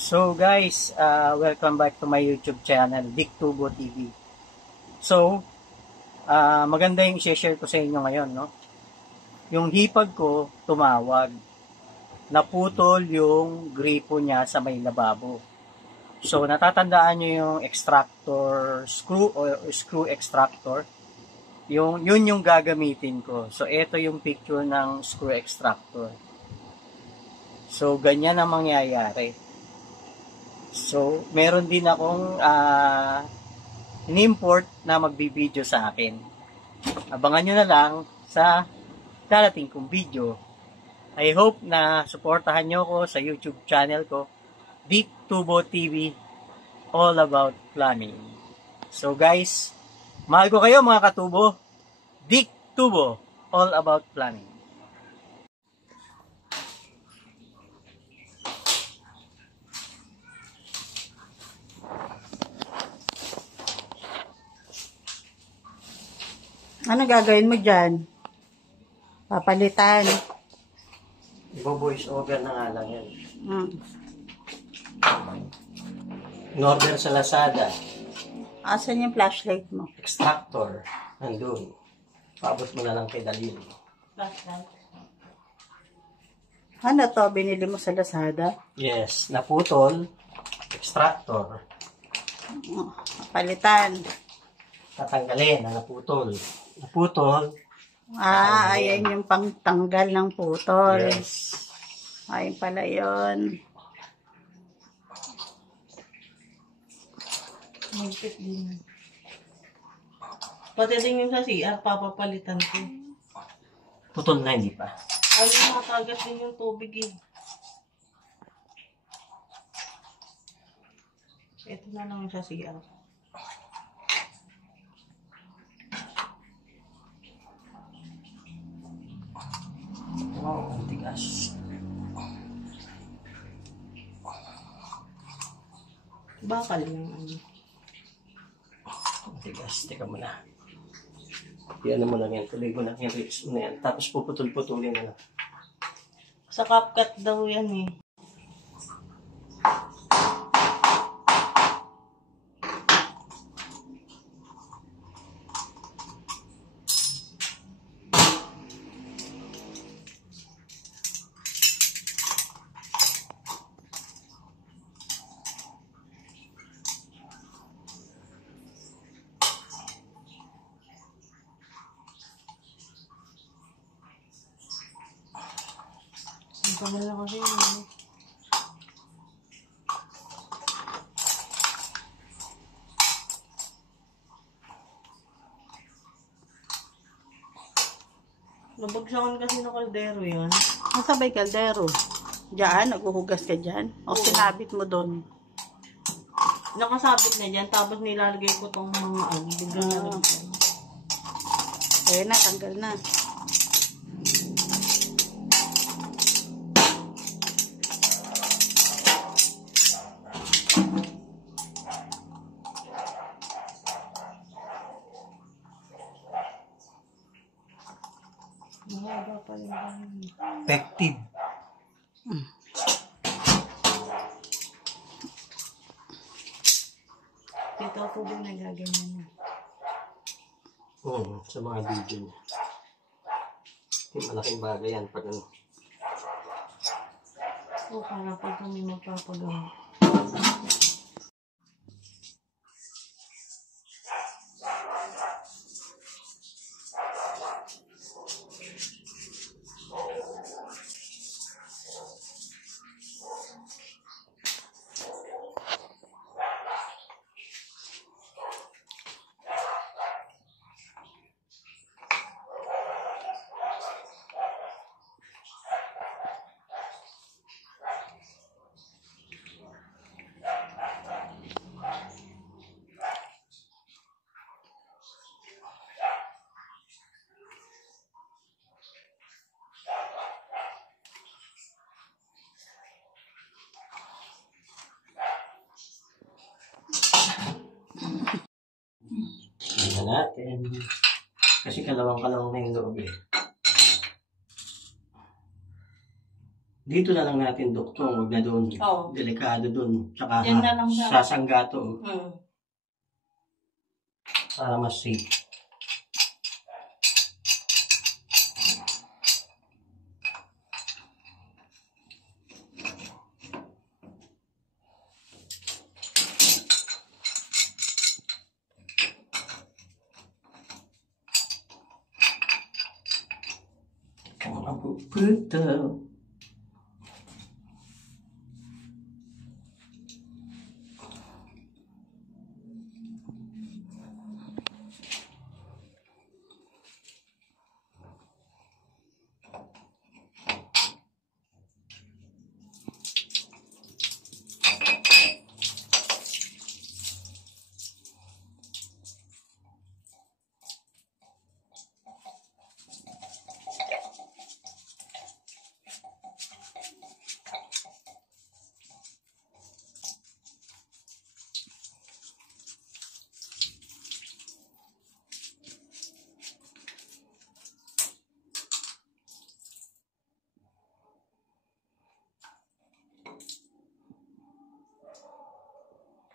So guys, welcome back to my YouTube channel, Dick Tubo TV. So, maganda yung i-share ko sa inyo ngayon, no? Yung hipag ko, tumawag. Naputol yung gripo niya sa may lababo. So, natatandaan nyo yung extractor, screw o screw extractor. Yun yung gagamitin ko. So, ito yung picture ng screw extractor. So, ganyan ang mangyayari. So, meron din akong in-import na magbibideo sa akin. Abangan nyo na lang sa darating kong video. I hope na suportahan nyo ko sa YouTube channel ko, Dick Tubo TV, all about plumbing. So guys, mahal ko kayo mga katubo. Dick Tubo, all about plumbing. Ano gagawin mo dyan? Papalitan. Ibo-voice over na nga lang yan. In-order sa Lazada. Asan yung flashlight mo? Extractor. Nandun. Paabot mo na lang kay Dalil. Flashlight? Ano to? Binili mo sa Lazada? Yes. Naputol. Extractor. Papalitan. Tatanggalin na naputol. Naputol. Ayan yung pangtanggal ng putol. Yes. Ayun pala yun. Magpit din. Pati din yung sa CR, papapalitan ko. Putol na, hindi pa. Ano, matagas din yung tubig eh. Ito na lang yung sa CR. Wow, ang tigas. Bakal yung ano. Ang tigas. Teka mo na. Yan mo lang yan. Tuloy mo lang yan. Rips mo na yan. Tapos puputol-putulin mo na. Sa CapCut daw yan eh. Ang tagal na kasi yun. Nabagsakan kasi ng kaldero yun. Nasabay kaldero. Diyan, naghuhugas ka dyan. O sinabit mo doon. Nakasabit na dyan, tapos nilalagay ko tong mga biglang nalagyan. Ayun na, tanggal na. Mahaba pa yun. Effective. Dito ako din nagaganyan na. Oo, sa mga video niya. Malaking bagay yan pag ano. O, para pag kami magpapagawa. Tingnan natin. Kasi kalawang-kalawang na yung loob eh. Dito na lang natin duktong, huwag na doon. Oo. Delikado doon. Tsaka Yan na lang sa- sasanggato. Hmm. Para mas safe. Puto.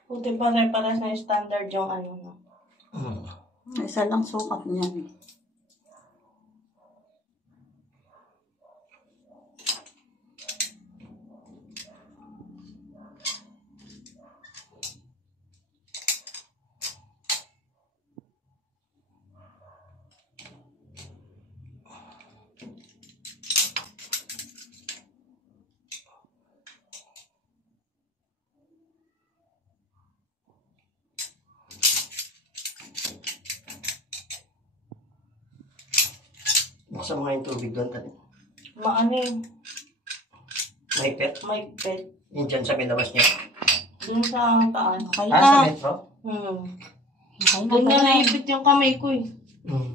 Buti pare-pares na standard yung ano, no? Isa lang sukat niyan. Buksan mo nga yung tubig doon. Maano yung Mahigpit. may pet. Yung dyan sa pinabas niya. Dun sa taan. Okay Sa na. metro? Hmm. Okay na. Doon nga naipit yung kamay ko eh. Hmm.